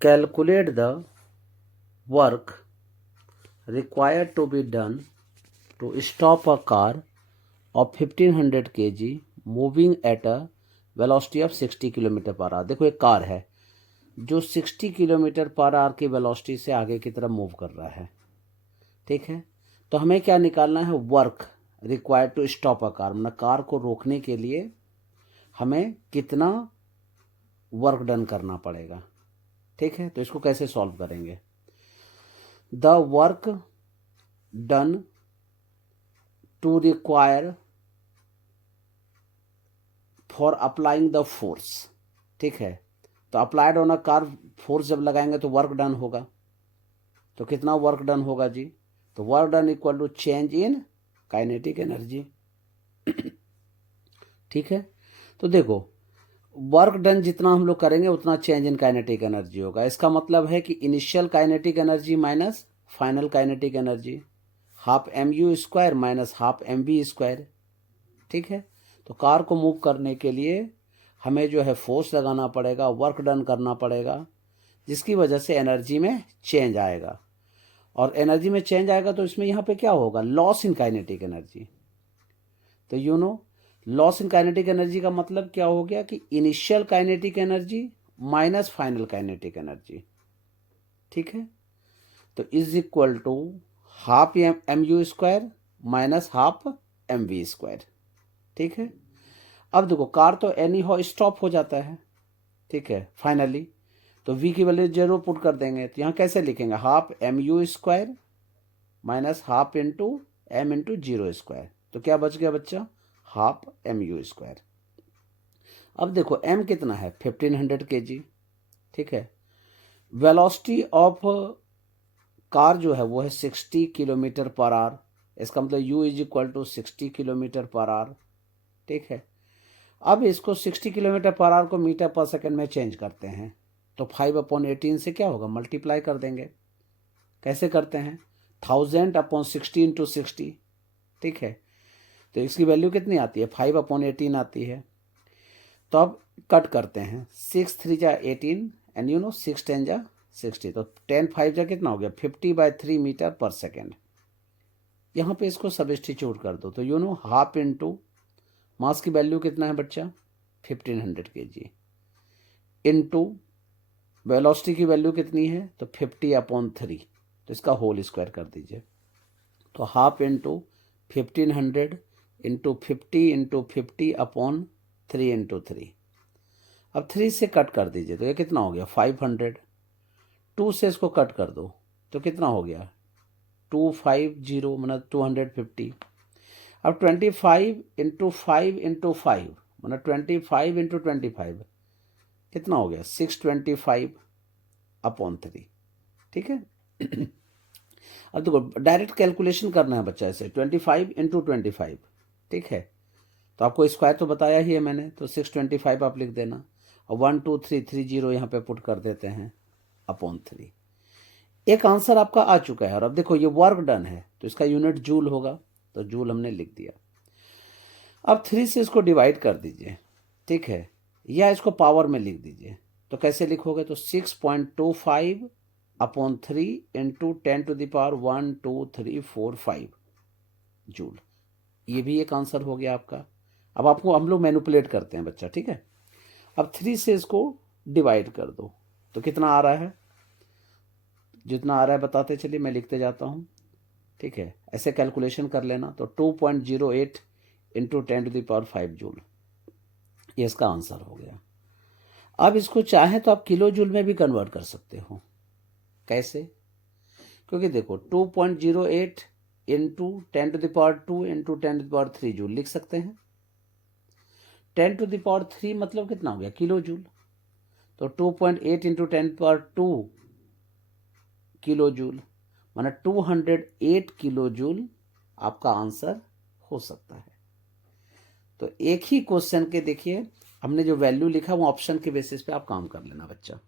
Calculate the work required to be done to stop a car of 1500 kg moving at a velocity of 60 kilometre per our. देखो एक car है जो 60 kilometre per our की velocity से आगे की तरफ मूव कर रहा है, ठीक है। तो हमें क्या निकालना है, work required to stop a car, मतलब कार को रोकने के लिए हमें कितना वर्क डन करना पड़ेगा, ठीक है। तो इसको कैसे सॉल्व करेंगे, the work done to require for applying the force, ठीक है। तो applied on a car force जब लगाएंगे तो वर्क डन होगा, तो कितना वर्क डन होगा जी, तो work done equal to change in kinetic energy, ठीक है। तो देखो वर्क डन जितना हम लोग करेंगे उतना चेंज इन काइनेटिक एनर्जी होगा। इसका मतलब है कि initial kinetic energy minus final kinetic energy, half M U square minus half M V square, ठीक है। तो कार को मूव करने के लिए हमें जो है फोर्स लगाना पड़ेगा, वर्क डन करना पड़ेगा, जिसकी वजह से एनर्जी में चेंज आएगा। और एनर्जी में चेंज आएगा तो इसमें यहाँ पे क्या होगा, लॉस इन काइनेटिक एनर्जी। तो you know loss in kinetic energy का मतलब क्या हो गया कि initial kinetic energy minus final kinetic energy, ठीक है। तो is equal to half M U square minus half M V square, ठीक है। अब देखो कार तो एनी हाउ स्टॉप हो जाता है, ठीक है, फाइनली। तो v की वैल्यू 0 पुट कर देंगे, तो यहाँ कैसे लिखेंगे, half M U square minus half into M into 0 square. तो क्या बच गया बच्चा, हाफ एम यू स्क्वायर। अब देखो m कितना है 1500 kg, ठीक है। वेलोसिटी ऑफ कार जो है वो है 60 किलोमीटर पर आवर, इसका मतलब u is equal to 60 kilometre per hour, ठीक है। अब इसको 60 किलोमीटर पर आवर को मीटर पर सेकंड में चेंज करते हैं, तो 5/18 से क्या होगा, मल्टीप्लाई कर देंगे। कैसे करते हैं, 1000/60 इंटू 60, ठीक है। तो इसकी वैल्यू कितनी आती है, 5/18 आती है। तो अब कट करते हैं, 6 3 जा 18 एंड 6 10 जा 60, तो 10 5 जा कितना हो गया 50/3 मीटर पर सेकेंड। यहाँ पे इसको सब्स्टिट्यूट कर दो, तो हाफ इंटू मास की वैल्यू कितना है बच्चा 1500 kg इंटू वेलोसिटी की वैल्यू कितनी है, तो 50/3, तो इसका होल स्क्वायर कर दीजिए। तो half into 1500 into 50 into 50/3 into 3। अब 3 से कट कर दीजिए, तो ये कितना हो गया 500। 2 से इसको कट कर दो तो कितना हो गया 250 मतलब 250। अब 25 इंटू 5 इंटू 5 मतलब 25 इंटू 25 कितना हो गया 625/3, ठीक है। अब देखो डायरेक्ट कैलकुलेशन करना है बच्चा, ऐसे 25 इंटू 25, ठीक है। तो आपको स्क्वायर तो बताया ही है मैंने, तो 625 आप लिख देना, और 12330 यहाँ पे पुट कर देते हैं /3। एक आंसर आपका आ चुका है। और अब देखो ये वर्क डन है तो इसका यूनिट जूल होगा, तो जूल हमने लिख दिया। अब 3 से इसको डिवाइड कर दीजिए, ठीक है, या इसको पावर में लिख दीजिए। तो कैसे लिखोगे, तो 6.25/3 इंटू 10⁻⁴5 जूल। ये भी एक आंसर हो गया आपका। अब आपको हम लोग मैनिपुलेट करते हैं बच्चा, ठीक है। अब 3 से इसको डिवाइड कर दो, तो कितना आ रहा है, जितना आ रहा है बताते चलिए, मैं लिखते जाता हूँ, ठीक है। ऐसे कैलकुलेशन कर लेना, तो 2.08 इंटू 10⁵ जूल, ये इसका आंसर हो गया। अब इसको चाहे तो आप किलो जूल में भी कन्वर्ट कर सकते हो। कैसे, क्योंकि देखो 2.08 इंटू 10⁻² इंटू 10⁻³ जूल लिख सकते हैं। 10⁻³ मतलब कितना हो गया किलो जूल, तो 2.8 इंटू 10⁻² किलो जूल माना 208 किलो जूल आपका आंसर हो सकता है। तो एक ही क्वेश्चन के देखिए हमने जो वैल्यू लिखा वो ऑप्शन के बेसिस पे आप काम कर लेना बच्चा।